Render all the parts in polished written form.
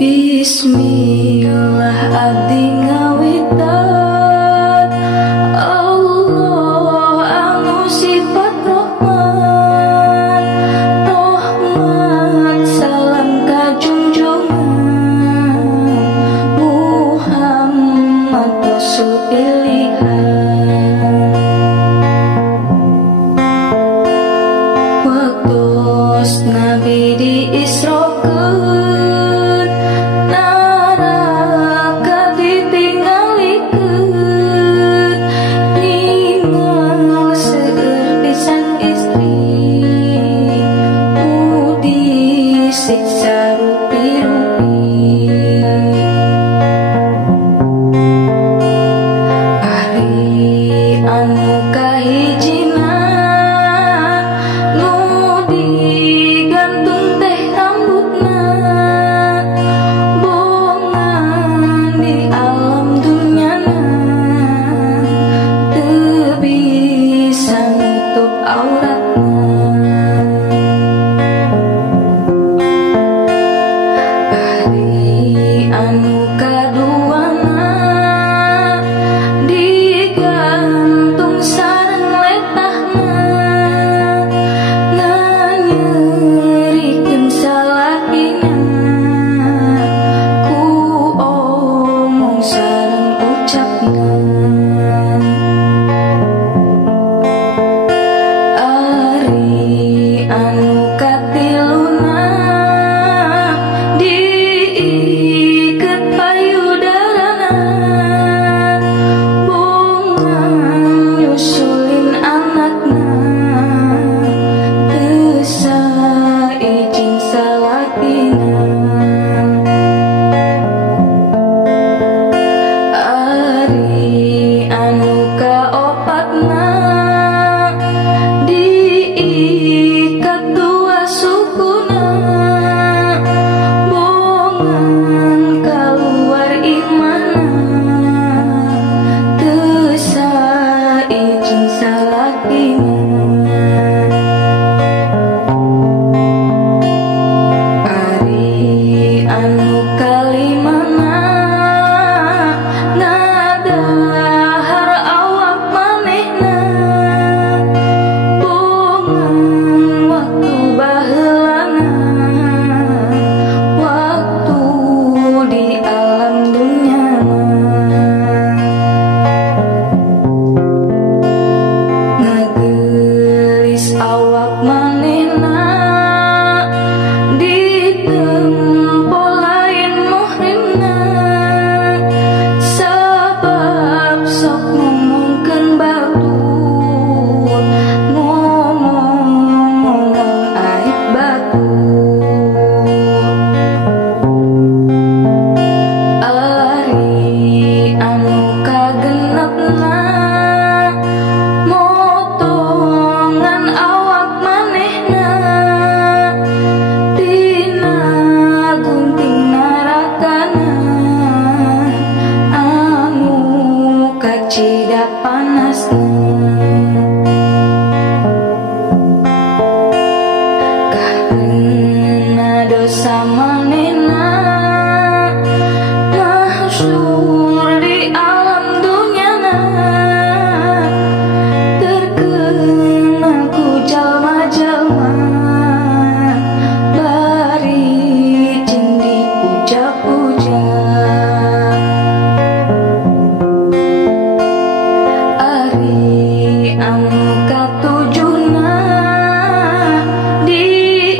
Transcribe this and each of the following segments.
Bismillah abdi ngawitan Allah anu sifat Rahman rahmat salam kajunjungan Muhammad Rasul pilihan waktos Nabi diisrokeun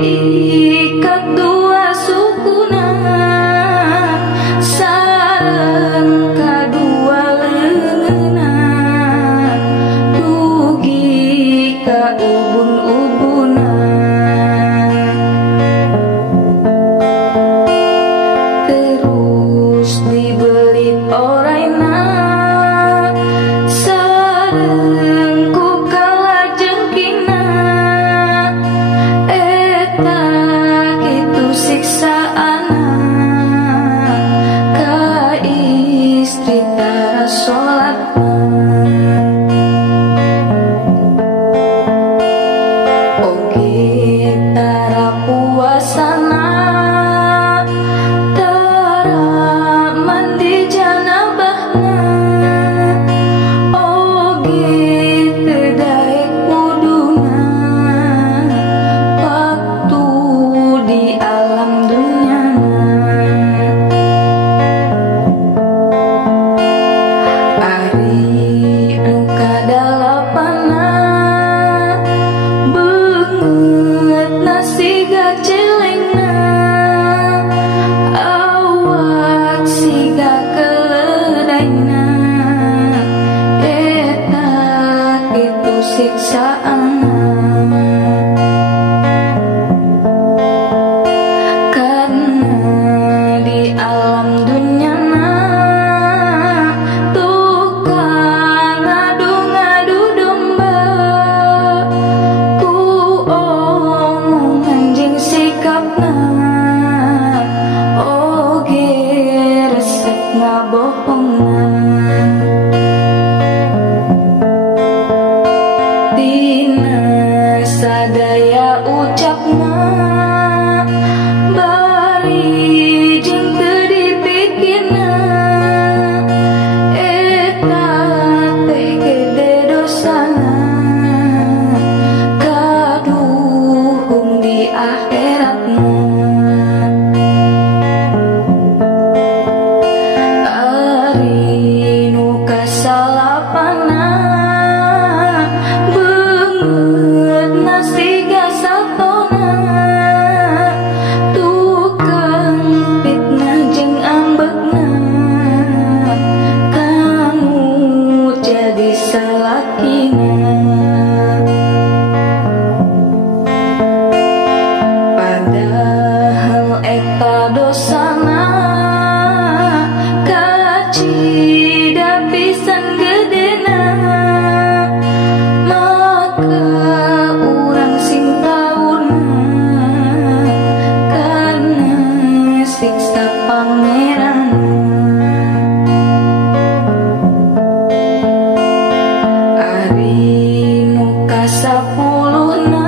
ikat dua sukuna dosana kacida pisan gedena maka urang sing taurna karena siksa pangeran ari nu kasapuluhna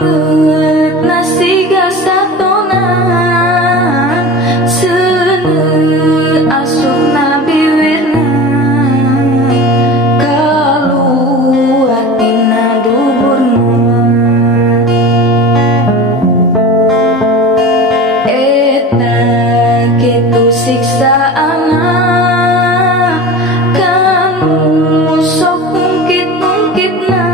beungeut nasiga satona seuneu asupna bibirna kaluar tina duburna eta kitu siksaana kanu sok ungkit-ungkitna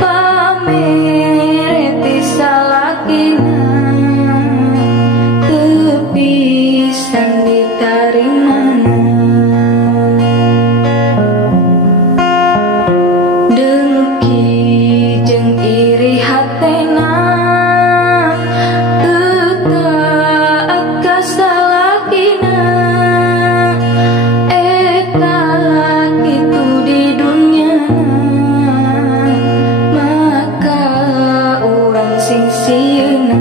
pamere ti salakina teu pisan ditarimana dengki jeung iri hatena teu taat ka salakina eta kitu di dunya maka urang sing sieuna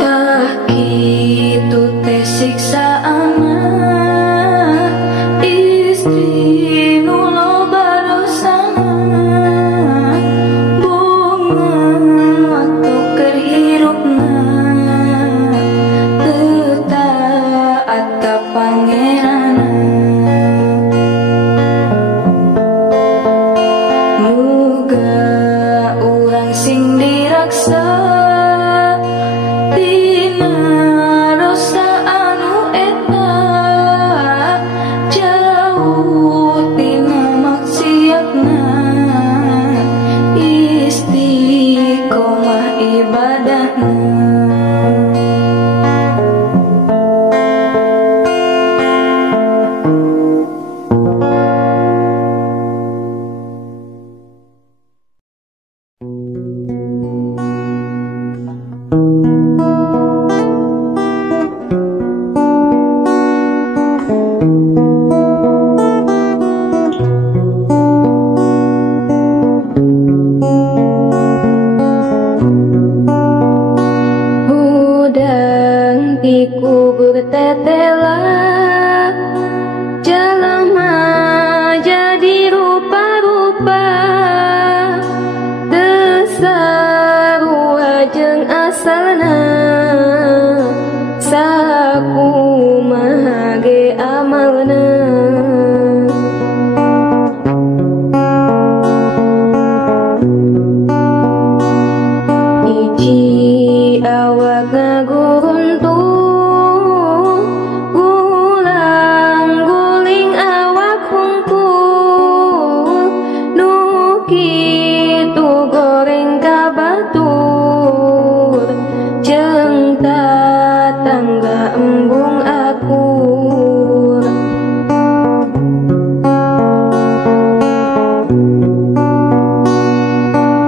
tah kitu teh siksaana istri nu loba dosana bungan waktu keur hirupna teu taat ka pangeranna muga urang sing diraksa tina dosa anu eta jauh tina maksiatna istiqomah ibadahna udang di kubur tetela jelema jadi rupa-rupa teu sarua jeung asalna sakumaha ge amalna hiji awak ngaguruntung gulang-guling awak hungkul nu kitu goreng ka batur jeung tatangga embung akur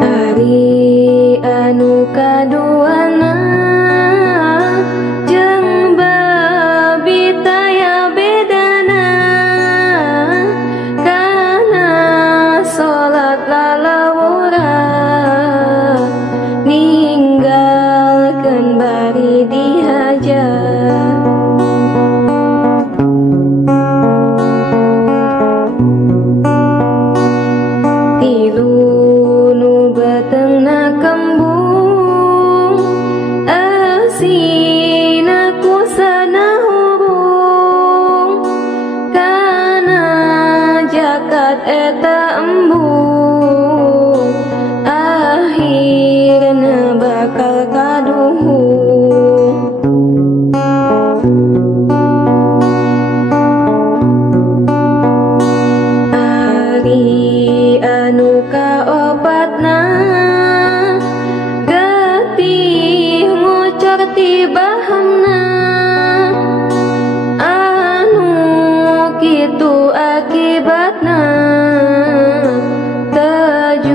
ari anu kaduana jeung babitaya bedana kana salat lalawura ninggalkeun bari dihajar tilu nu beteungna kembung asina kusana hurung kana jakat eta embung akhirna bakal kaduhung ari anu kaopatna getih ngucor ti bahamna anu kitu akibatna teu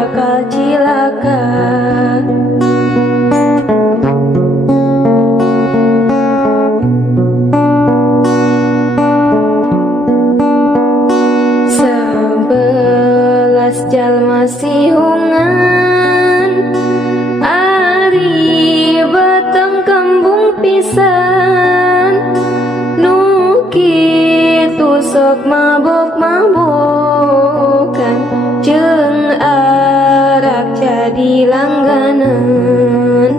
bakal cilaka. Sebelas jalma sihungan ari beteng kembung pisan nu kitu sok mabok-mabokan jeung arak jadi langganan.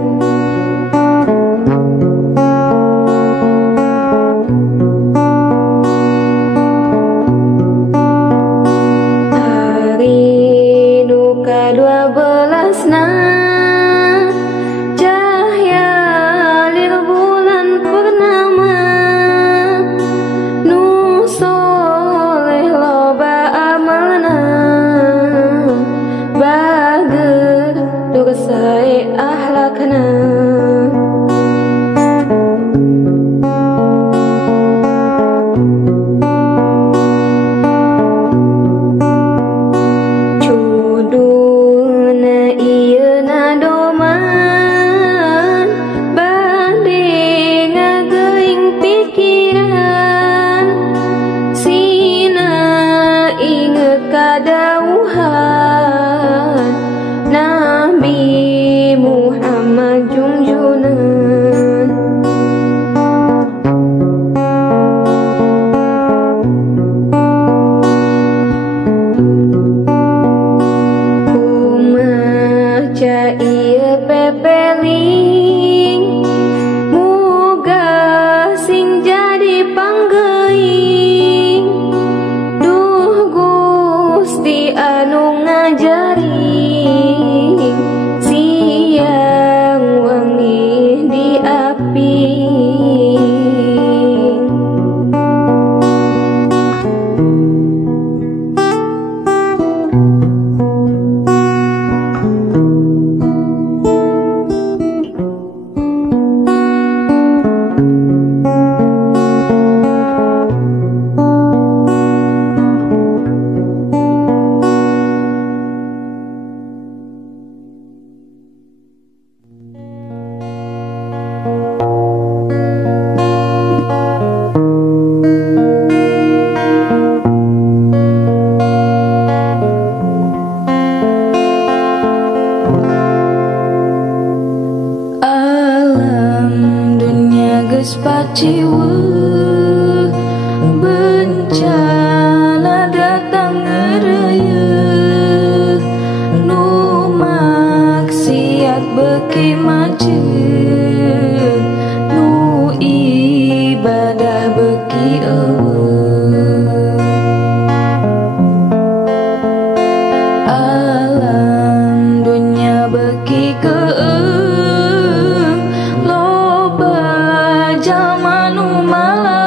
Hari nu ka-12 cahya lil bulan purnama nu soleh loba amalna bager dosae ahlakna. Judulna ieuna doman bade ngageuing pikiran sina inget kadauhan Nabi Muhammad junjunan. Kumaca ieu pepeling muga sing jadi panggeuing duh Gusti anu ngajaring siang wengi di api. Alam dunia geus paciweuh bencana datang ngeureuyeuk nu maksiat beuki majeun nu ibadah beuki eueuh. Alam dunia beuki keung loba jalma nu malah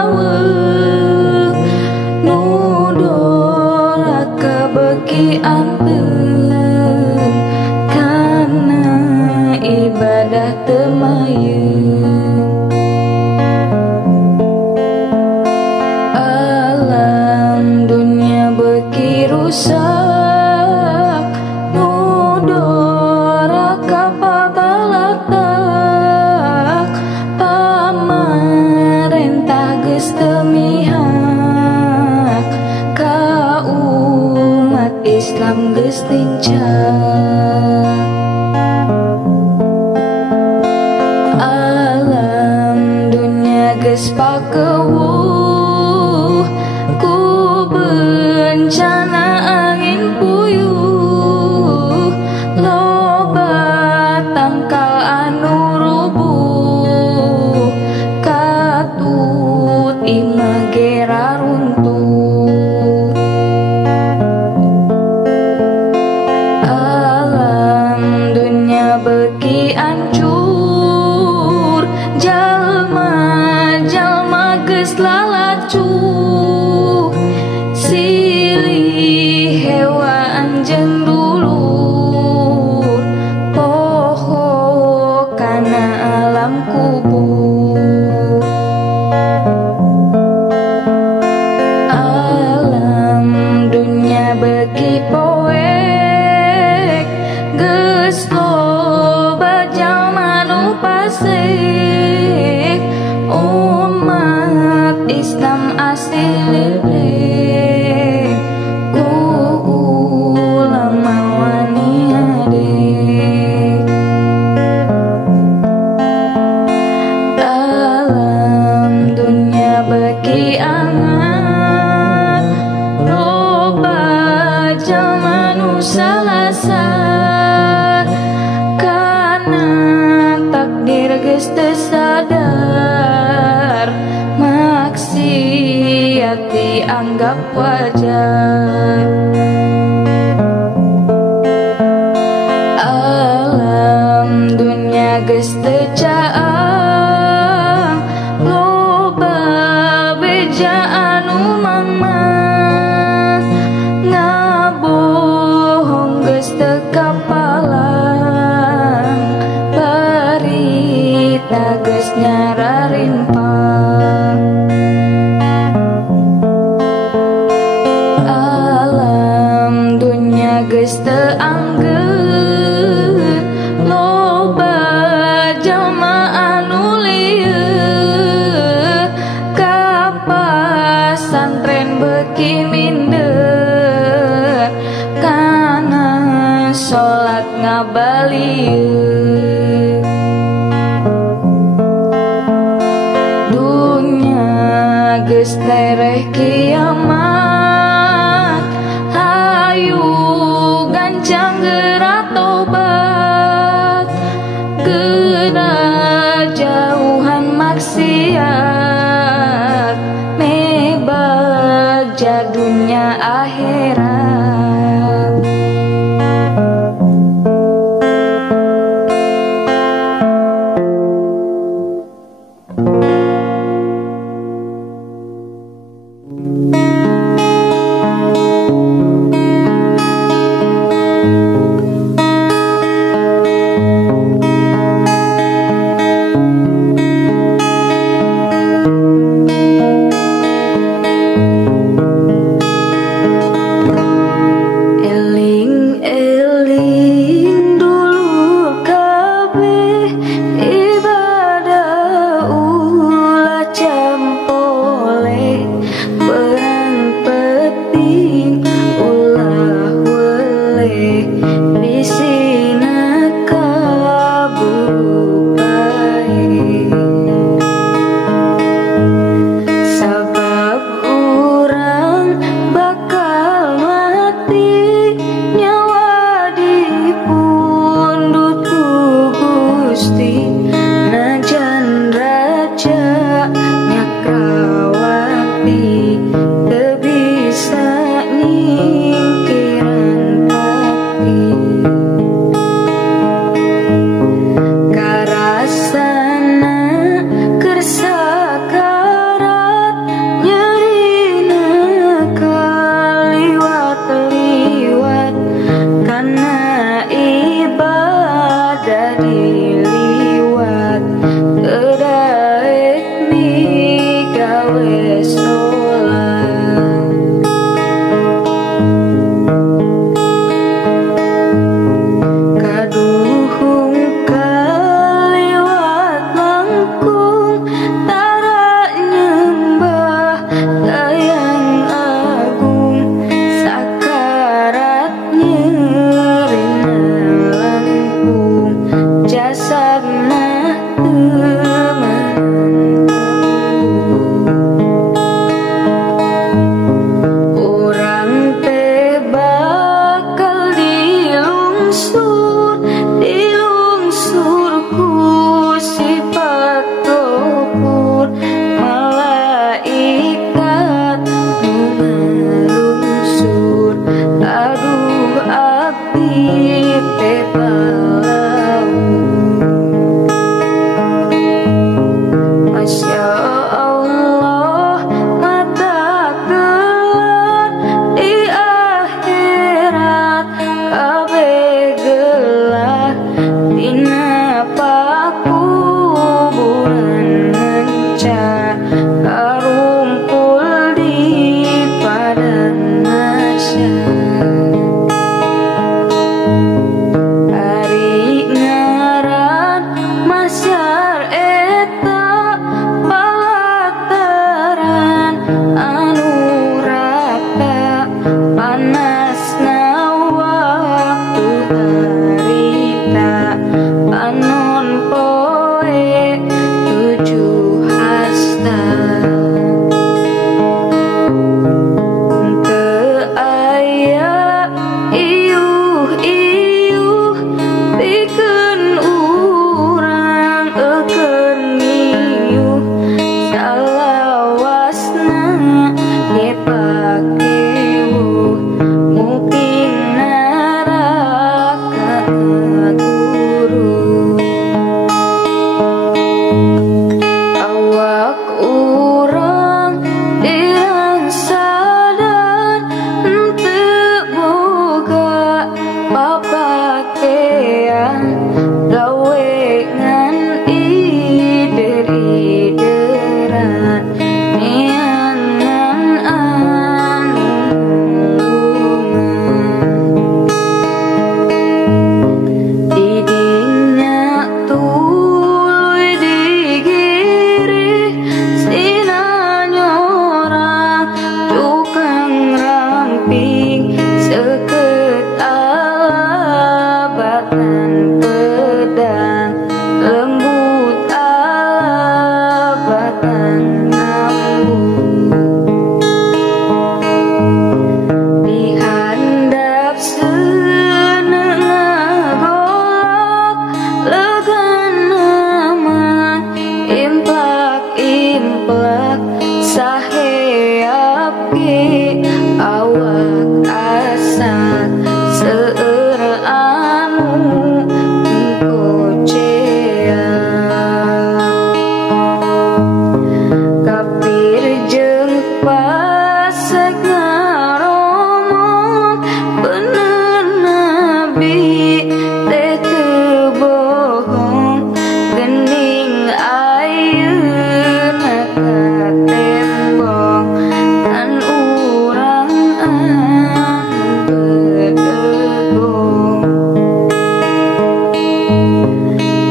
dianggap wajar. Alam dunia geus teu caang, loba beja anu mamah, ngabohong geus teu kapalang, barita geus nyararimpang. Alam dunia geus teu anggeun, loba jalma anu lieur, ka pasantren beuki minder, kana salat ngabalieur. Dunia geus tereh kiamat, hayu gancang geura tobat, geura jauhan maksiat, me bagja dunia akhirat.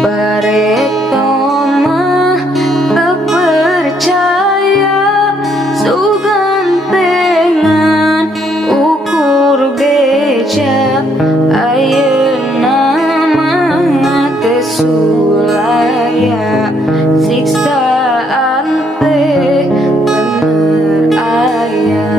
Bareto mah terpercaya sugantengan ukur beja ayeuna mah teu sulaya siksaan teh bener aya.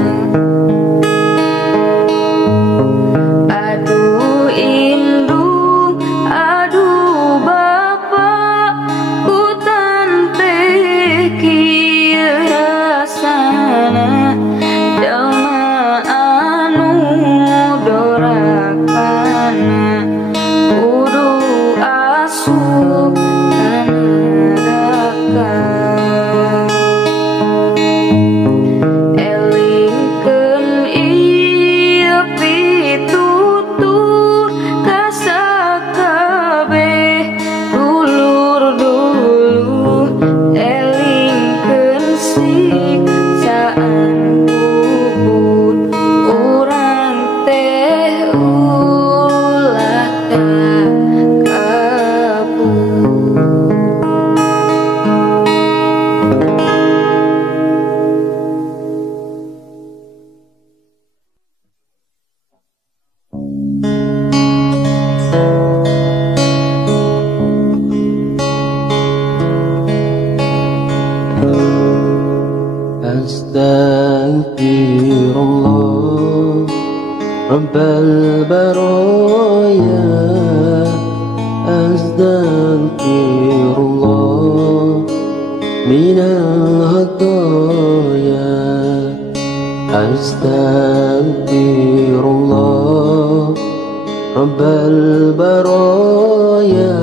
Aduh indung, aduh bapak, ku tanteh kieu rasana jelma anu dorakana kudu asup ka neraka. Elingkeun ieu pitutur ka sakabeh dulur-dulur, elingkeun siksaan kubur urang teh ulah takabur. Astaghfirullah Rabbal baraya, astaghfirullah minal khataya, astaghfirullah Rabbal baraya,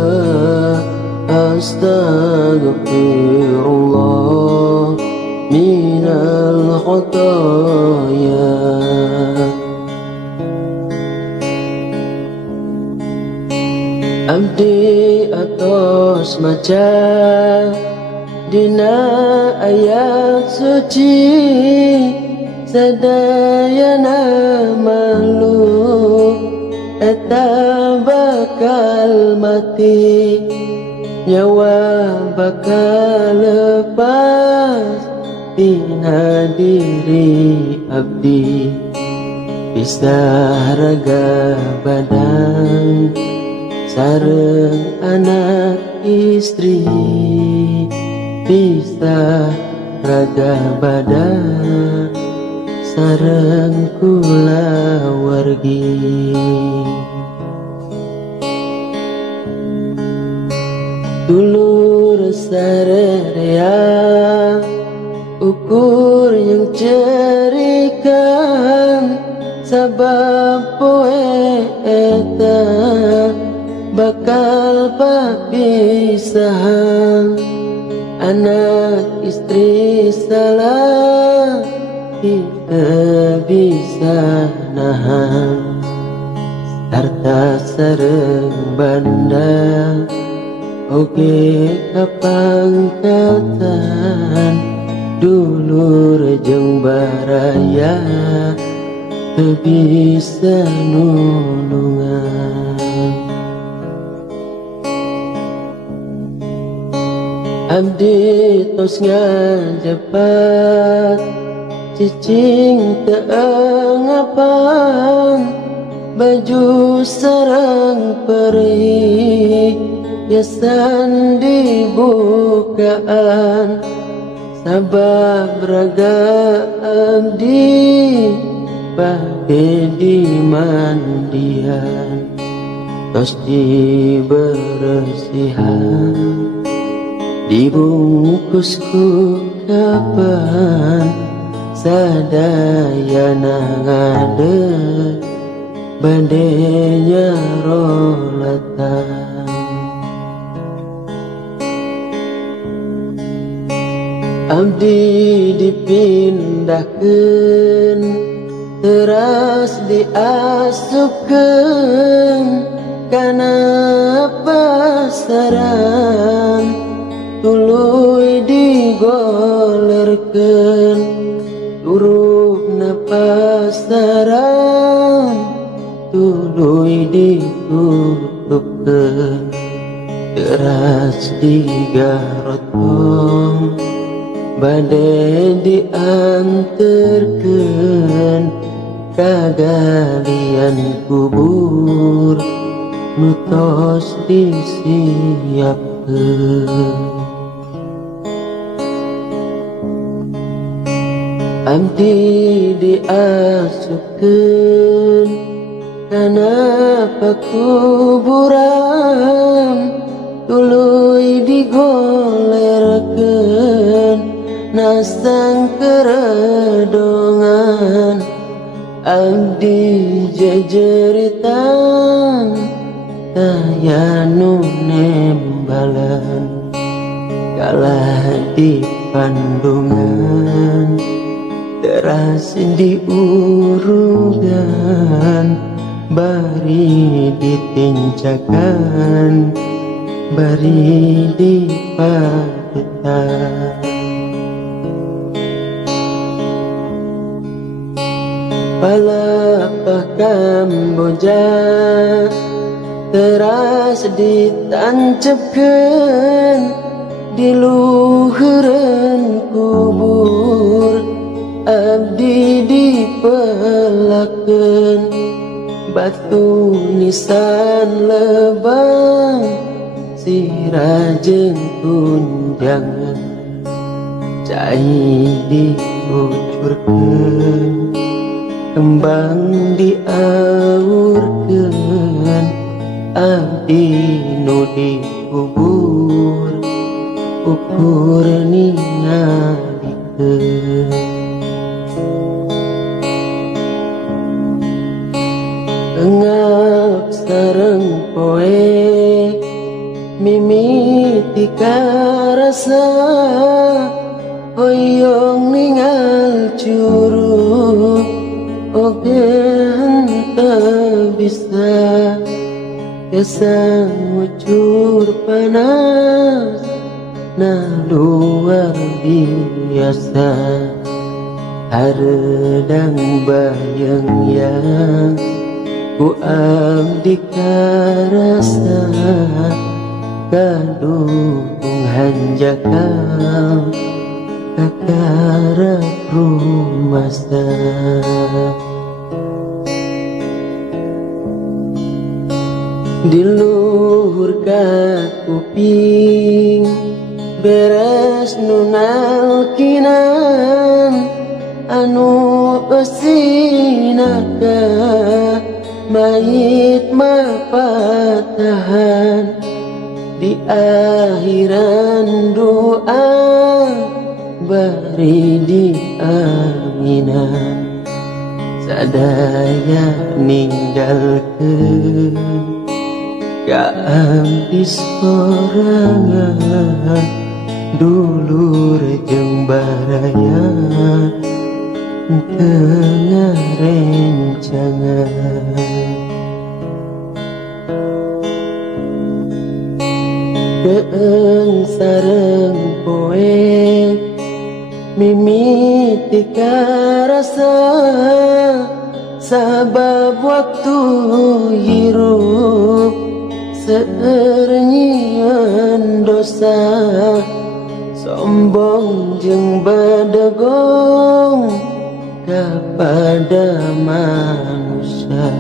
astaghfirullah minal khataya. Abdi atos maca dina ayat suci, sadayana makhluk eta bakal mati, nyawa bakal lepas tina diri abdi, pisah raga badan sareng anak istri, pisah raga badan sareng kulawargi. Dulur sarerea ukur yang cerikan, sabab poe eta bakal papisahan, anak istri salah tidak bisa nahan, harta sareng banda oge kapangkatan, dulur jeung baraya teu bisa nulungan. Abdi tos ngajepat cicing teangapan, baju sareng perih biasan dibukaan, sabab raga abdi bade dimandian, tos dibersihan, dibungkus ku kapan, sadayana ngadeg bade nyarolatan. Abdi dipindahkeun, teras diasupkeun kana pasaran, tuluy digolerkeun urupna pasaran, tuluy ditutup deras digarotong badai dianterkeun kagalian kubur nutos disiapkeun. Abdi diasupkeun kana pakuburan tuluy digolerkeun nasang keredongan. Abdi jejeritan taya nu nembalan kalah di pandungan deras diurugan bari ditincakan bari dipadetan. Palapah Kamboja teras ditancepkeun di luhureun kubur. Abdi dipelakeun batu nisan lebang sirajeng tunjangan cai dikucurkeun kembang diaurkeun. Abdi nu dikubur ukur ningalikeun. Engap sareng poe mimiti karasa hoyong ningal curug oge henteu bisa kesang ngucur panas na luar biasa hareudang bayeng yang ku abdi karasa kadukung hanjakal kakarep rumasa. Di luhur kuping beres nunalkinan anu esinaka mayit mapatahan di akhiran doa bari diaminan sadaya ninggalkeun ka abdi sorangan dulur jeung baraya tengah rencangan. Keeng sareng poe mimiti karasa sabab waktu hirup seernyian dosa sombong jeung badegong kepada manusia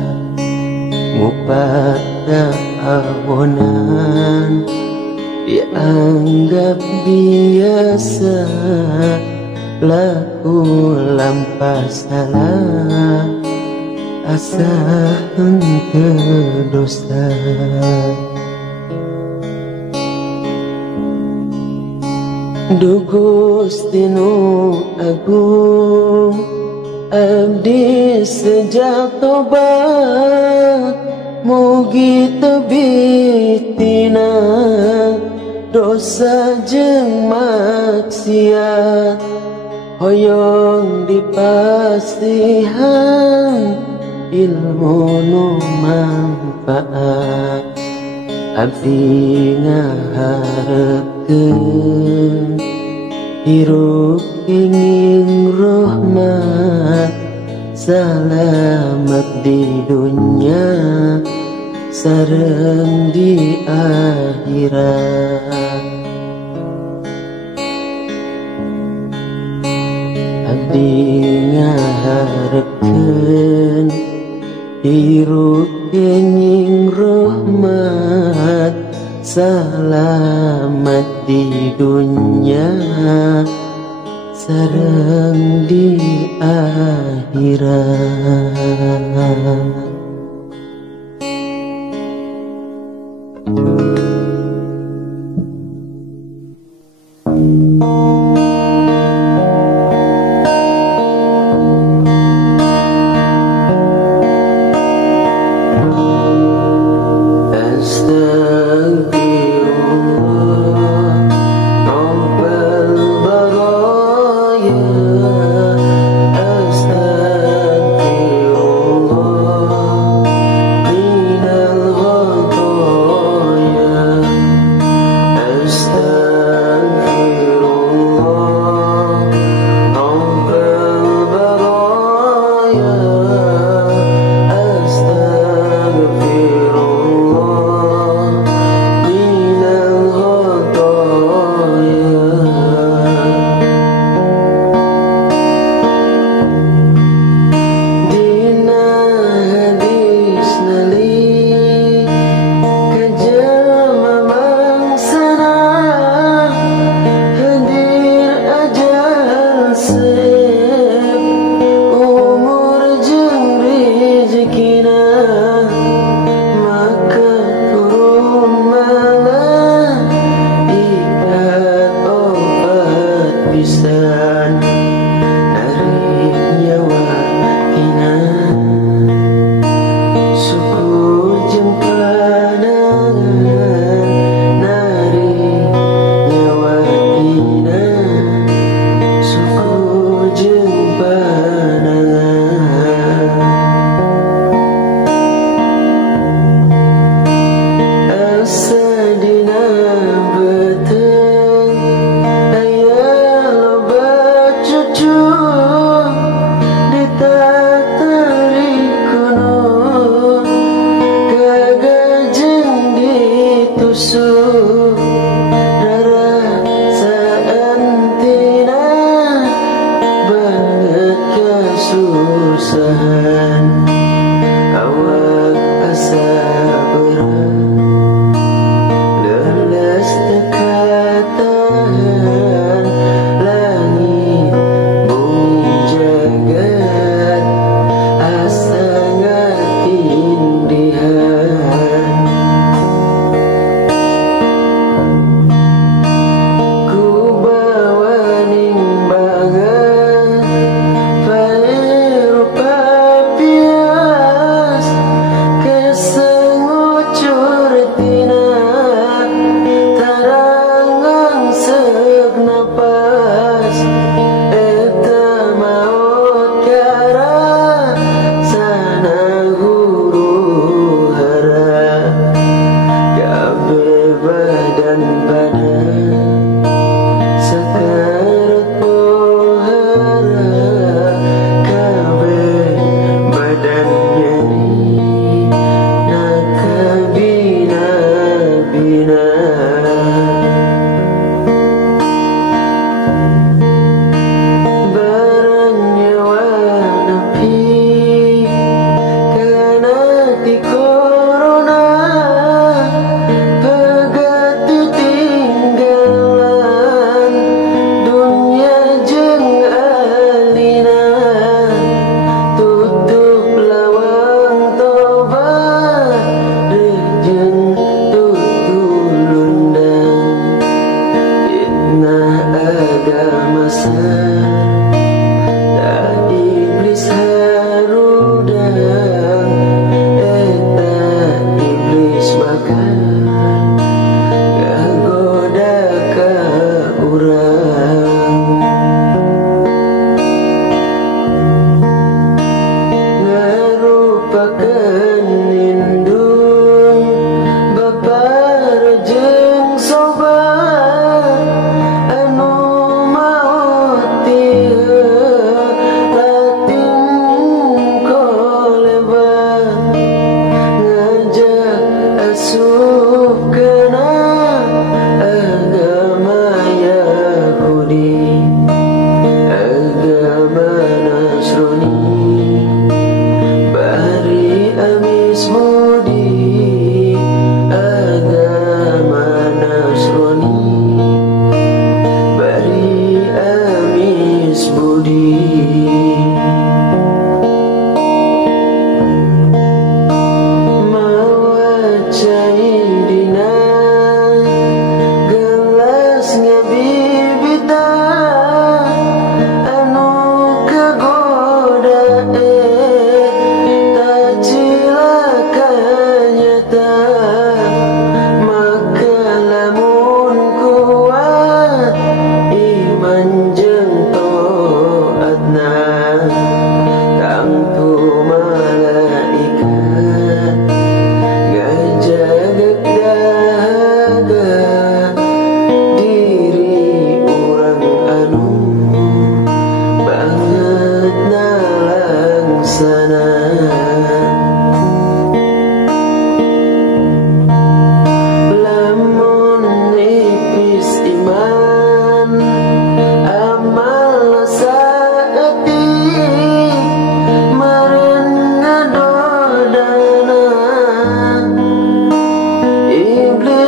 ngupada awonan dianggap biasa laku lampas salah asa henteu dosa. Duh Gusti nu agung abdi sejak tobat mugi tebitina dosa jeung maksiat hoyong dipasihan ilmu nu manfaat abdi ngaharepkeun hirup kenging rahmat salamet di dunia sareng di akhirat. Abdi ngaharepkeun hirup kenging rahmat, selamat di dunia sareng di akhirat.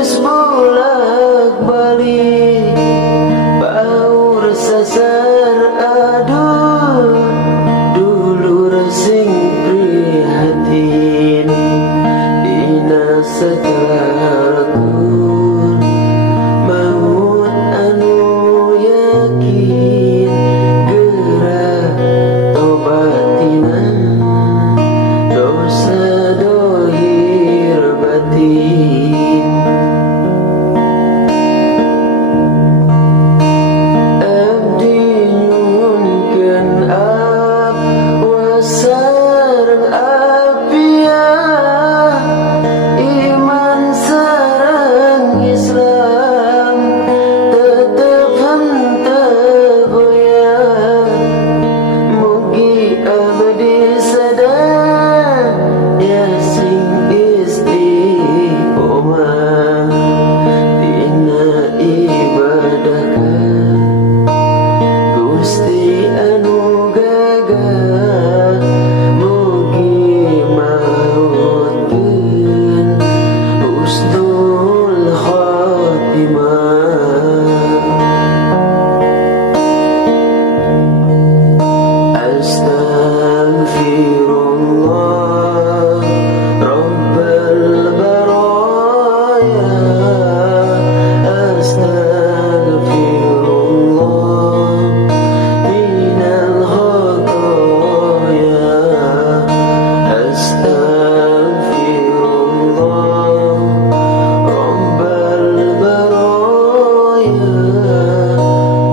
geus bolak-balik baur sasar aduh dulur sing prihatin dina sakaratul maut anu yakin gerak tobatina dosa dohir batin. Abdi nyunkeun sareng apiah iman sareng Islam tetep henteu goyah mugi abdi sadar ya sing istiqomah dina ibadah Gusti anu gagah mugi mautkeun husnul khatimah. Astaghfirullah Rabbal baraya Astaghfirullah minal khataya Astaghfirullah Rabbal baraya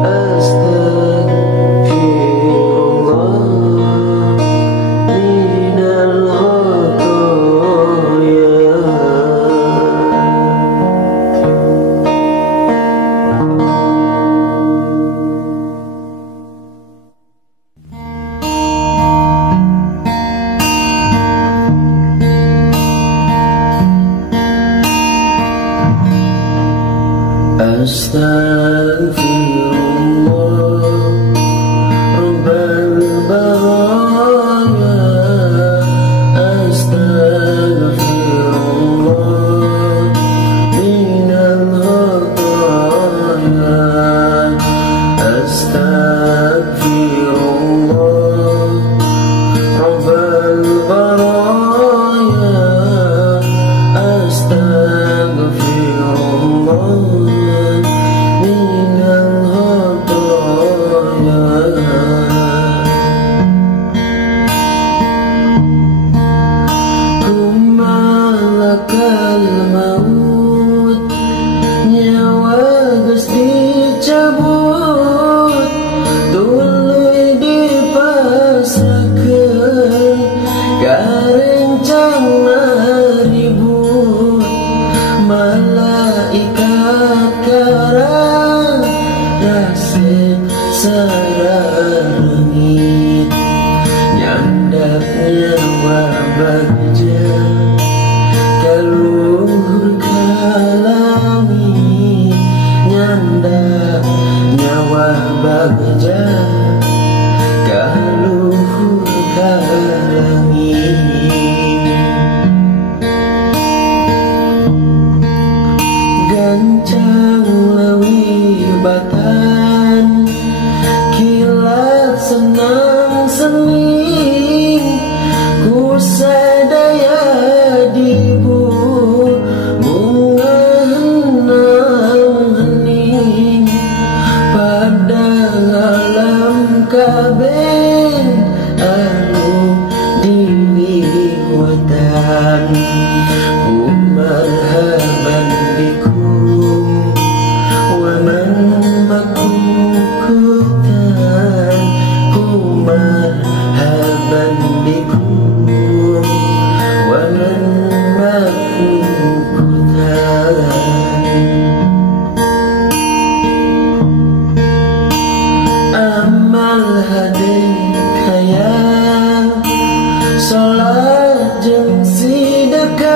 Astaghfirullah minal khataya. Astaghfirullah Rabbal baraya Astaghfirullah minal khataya Astaghfirullah Rabbal baraya Astaghfirullah minal khataya. Kumalakal maut nyawa geus dicabut tuluy dipasrahkeun garencang ribut malaikat karang rasih sararengit nyandak nyawa bagja kaluhur ka langit nyandak nyawa bagja kaluhur ka langit. Gancang lewi batan kilat senang sening ku sadaya dibu bunga henang hening pada alam kabeh anu diliwatan marhaban bikum wa man makum kutan marhaban bikum wa man makum kutan. Amal hade kaya salat jeung sedekah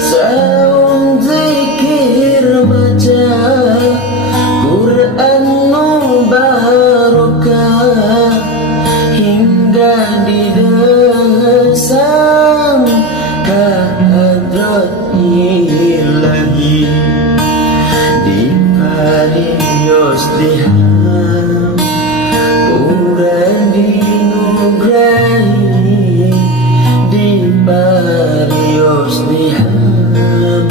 saum zikir maca Quran nu barokah hingga didesam ka hadrat ilah di parios diham urang dinugrahi di parios diham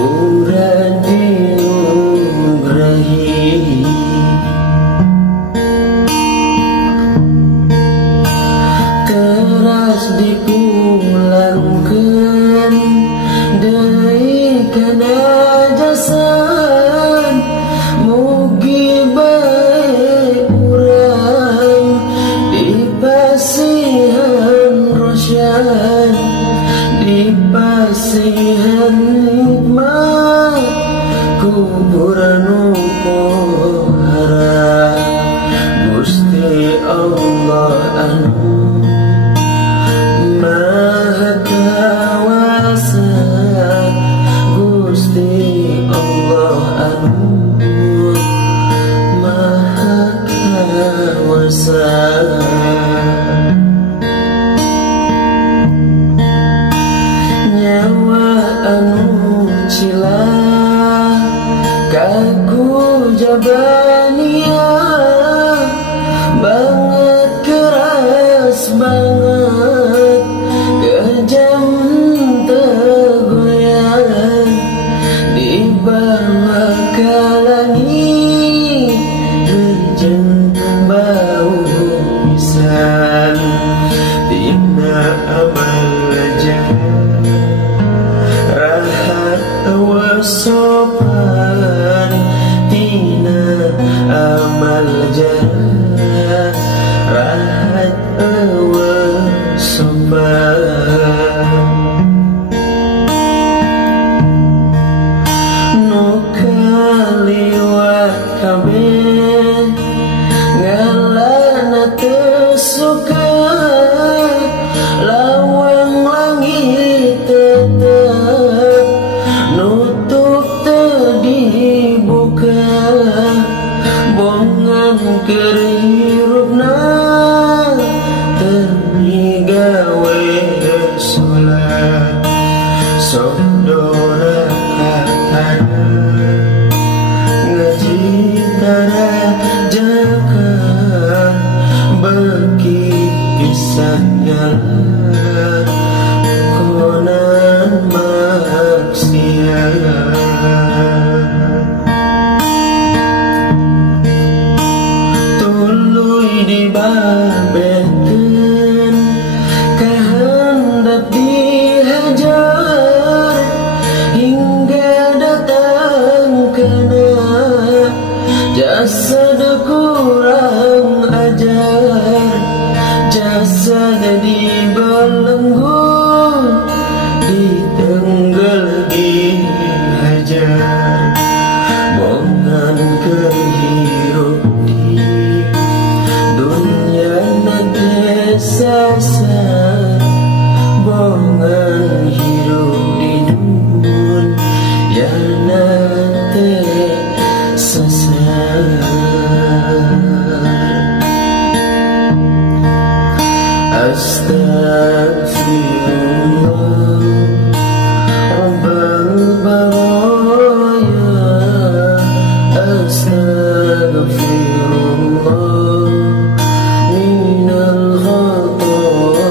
urang dinugrahi teras dipulangkeun deui kana jasan mugi bae urang dipasihan rosyan dipasihan nikmat kubur anu pohara Gusti Allah anu Maha Kuasa Gusti Allah anu Maha Kuasa nyawa anu cilah kaku jabania banget keras banget kejam tegoyang dibawa ke langit rejen bau pisan tina amal jangan rahat wasopan tina amal jangan rahat wasopan nu kaliwat kabeh ngalana teu suka lawang langit tetep nutup teu dibuka bongan keur hirupna teu gawe salat sok dora katana ngaji tara jakan bagi pisan ngalah konan maksiat tuluy dibabetkeun kahandap dihajar hingga datang kena jasad kurang ajar jasad dibelenggu ditenggal dihajar bongan kehirup di dunia nade sasar bongan hirup di dunia nade sasar Astagfirullah Rabbal baraya Astagfirullah minal khata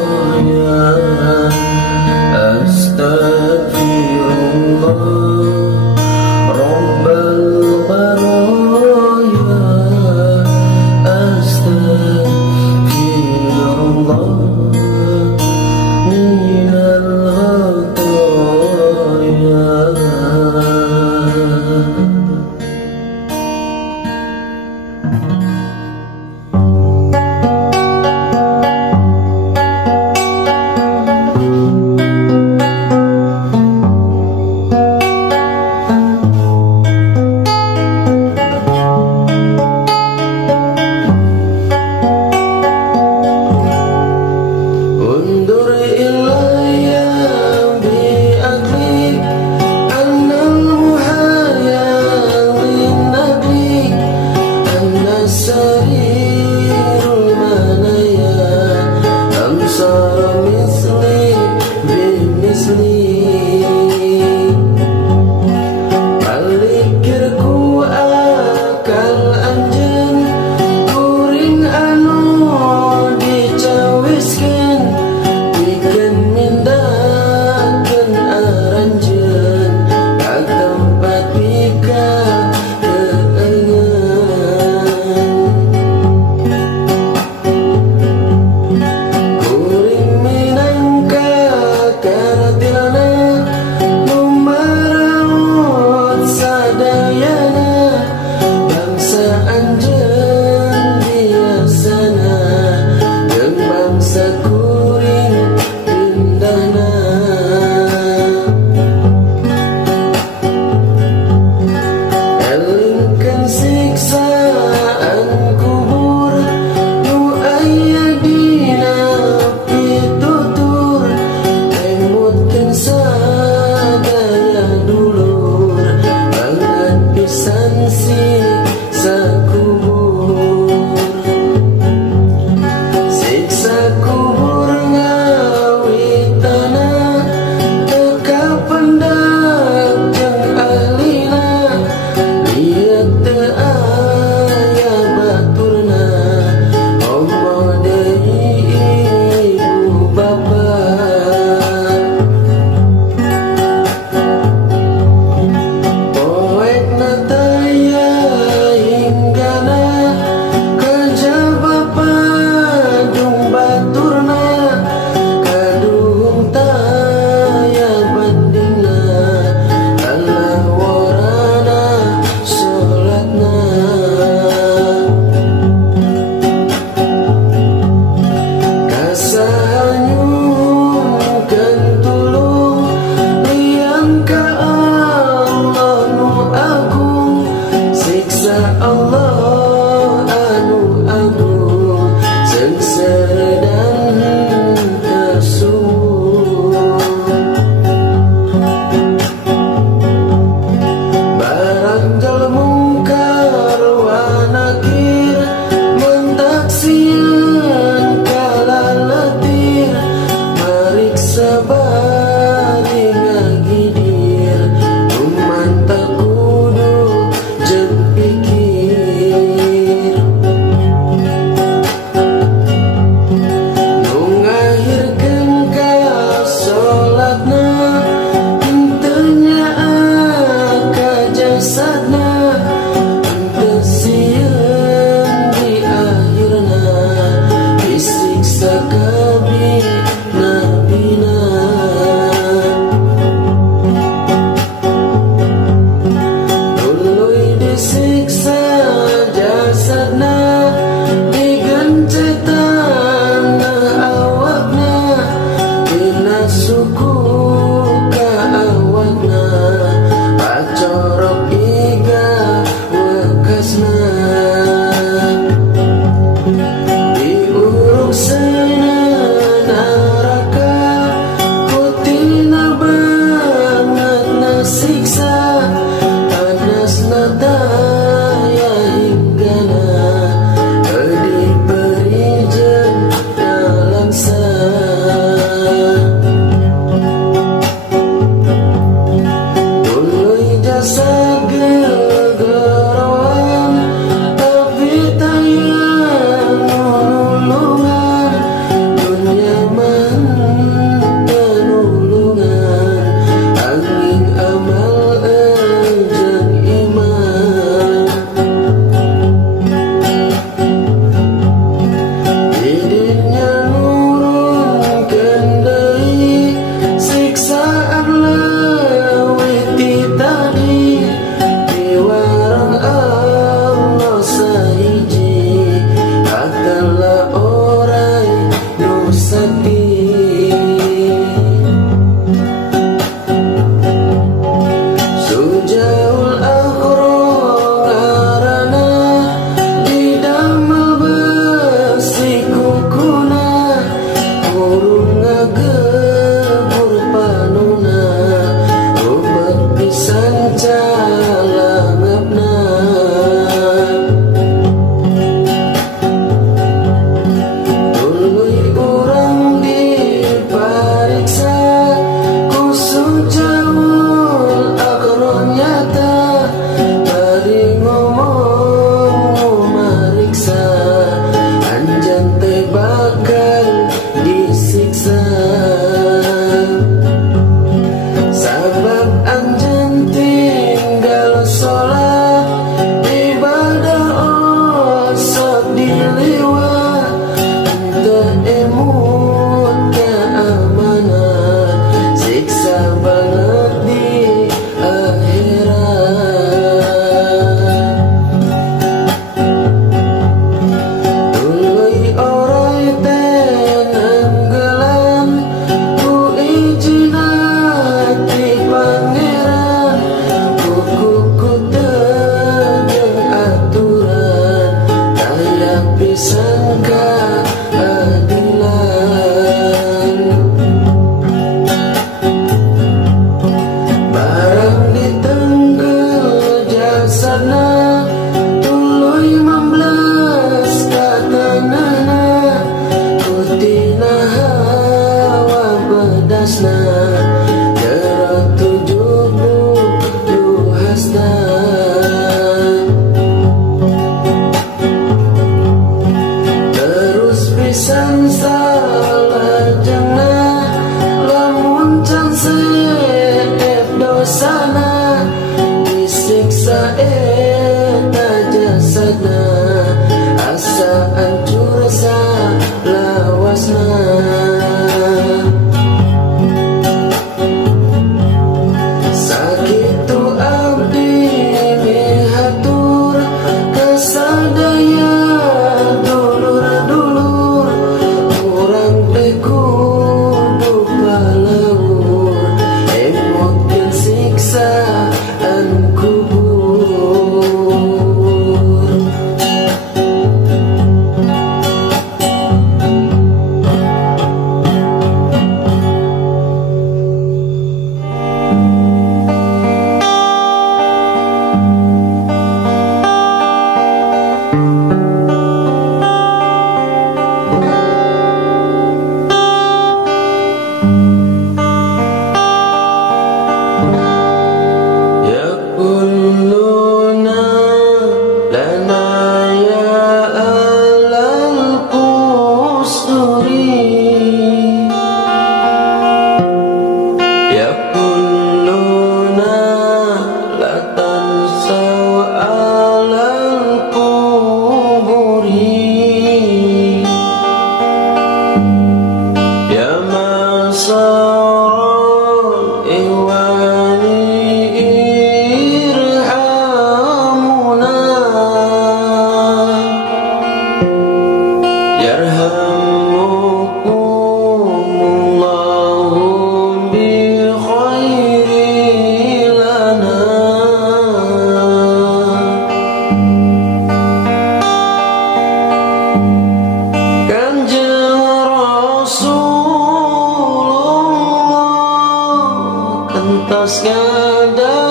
tos ngadaukan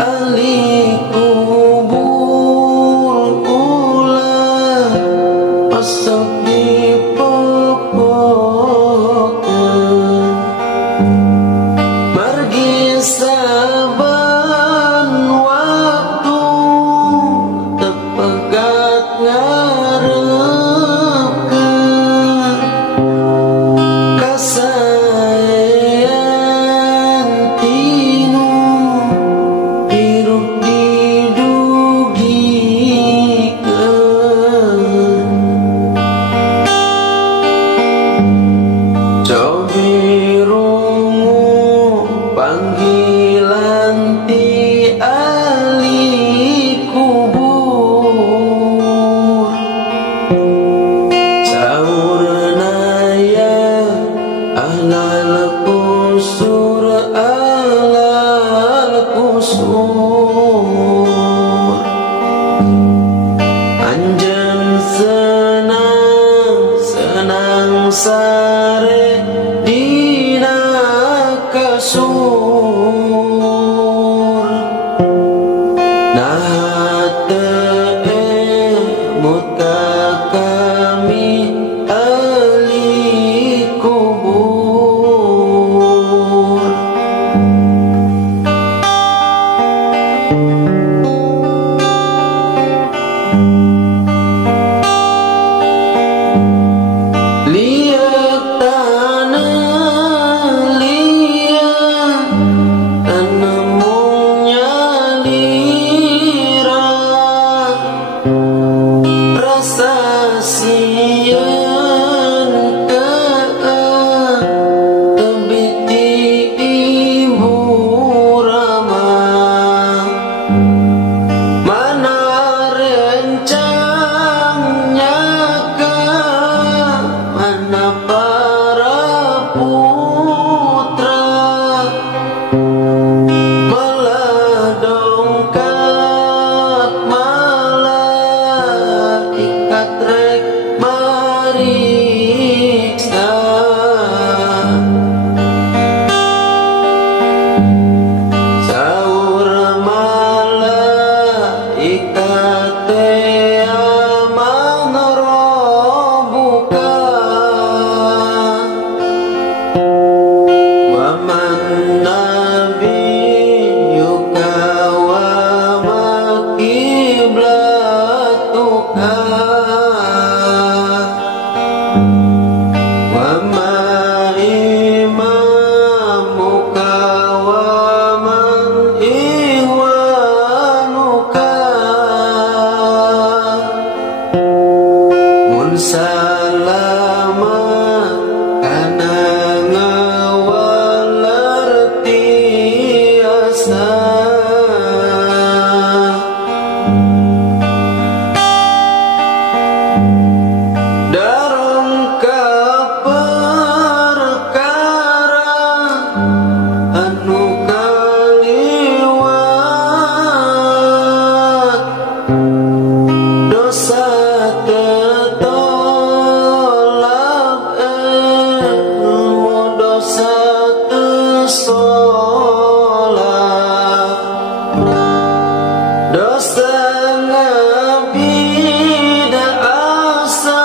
ahli kubur ulah osok dipopokan margi saban waktu tepegat ngarepkeun kasayan tinu hirup didugikeun cobi rungu panggilan ti ahli kubur saurna ya ahlal kusur anjeun senang sare dina kasur nah teu muka kami ahli kubur liat tanah liat tanemunya lira rasa sieun tebiti ibu rama mana rencangnya mana para putra malah dongkap malah ikat rek mariksa saur malah ikat amang robuka waman nabiyuka wa maqiblatuka wa ma imamuka wa man ihwanuka mun salamat kana ngawalar tiasa darong ka perkara anu kaliwat dosa tetolak ilmu dosa tesolak dosa ngabida asa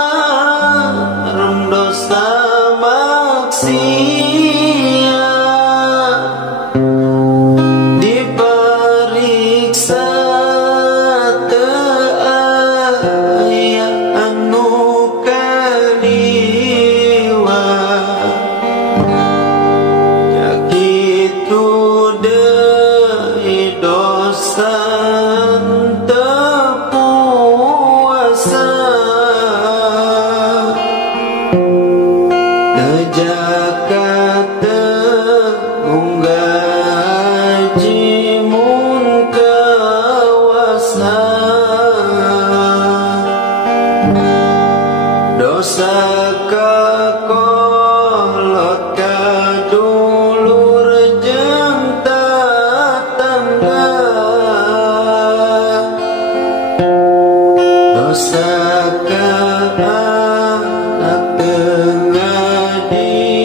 dosa maksiat diperiksa teu aya anu kaliwat ya kitu deui dosa teu puasa tejakat munggaji mun kawasa dosa kakolot kadulur jeung tatangga dosa ka anak teu ngadi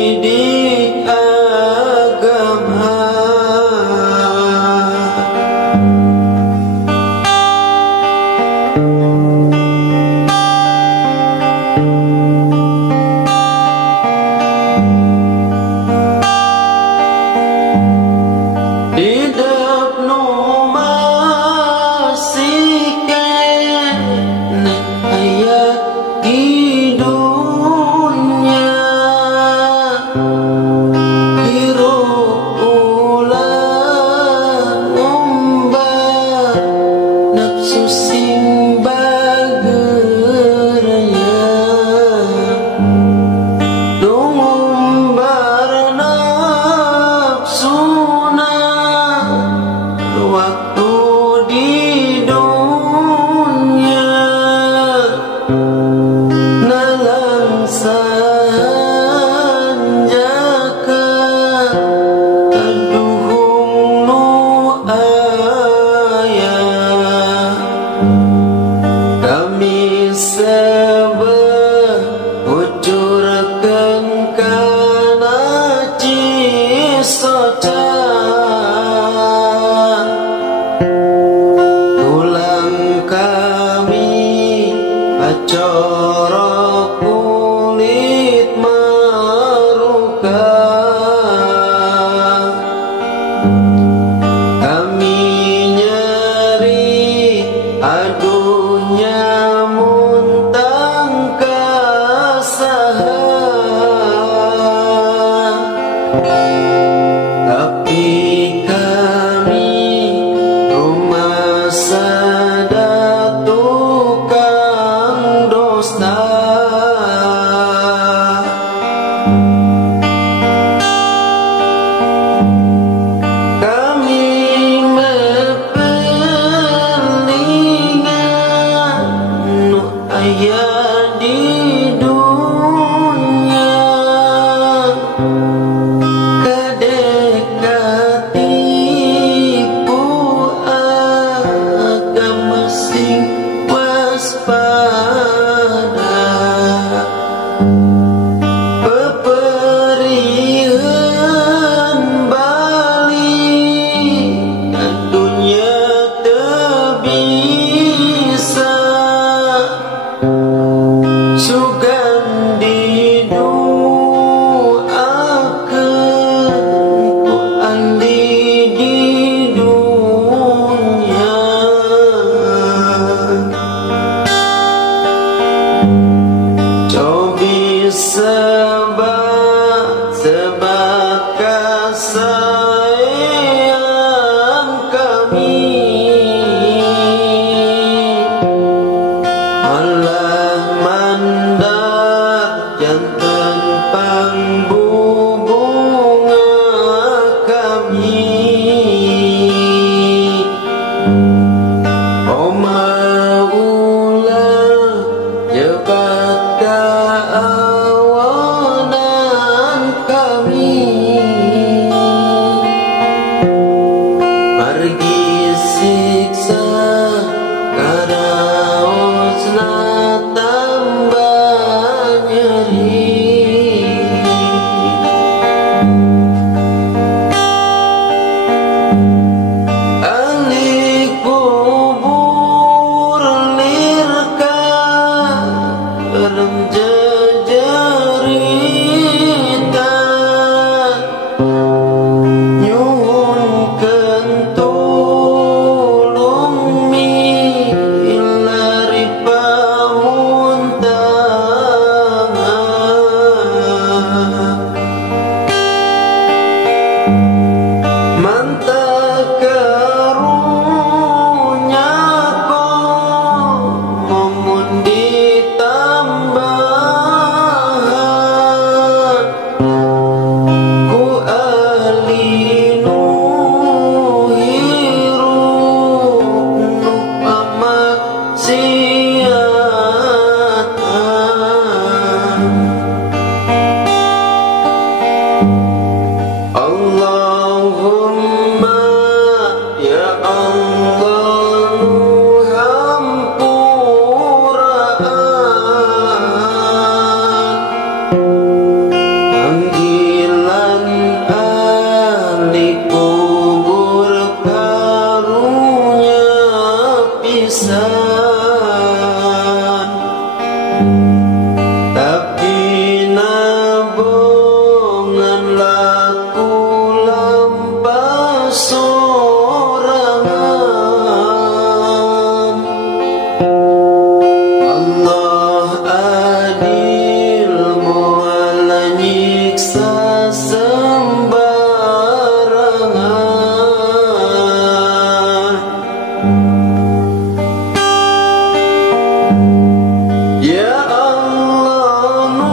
soca tulang kami acara kulit maruka kami nyeri adunya muntang kasaha tapi kami rumah sada tukang dosa kami mepelingan nu aya di dunia kadekatipu agama sing waspada peperihan balik dunia tebisa sugan didoakeun ku andi di dunia cobi sebat kasayang kami Allah mandar jantan pangbubunga kami Omaulah jebat kaawanan kami margi siksa karaosna tambah nyeri alik bubur lirka rem jejerita nyuhun kentulung milari pamuntangan mantap karunya kau momun ditambahan ku alinu hirup nu pamaksiatan Allahumma ya Allah nu hampuraan panggilan ahli kubur karunya pisan tapi nabongan laku lampah sorangan Allah adil moal nyiksa sembarangan ya Allah nu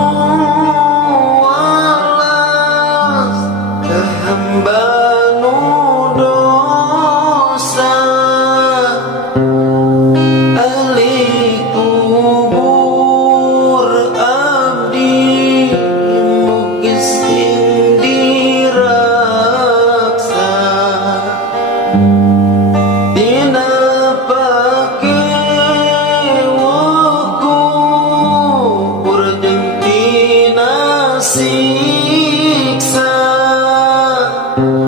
walas ka hamba nu dosa ahli kubur abdi mugi sing diraksa dina pake wukur jeung tina siksa Tuhan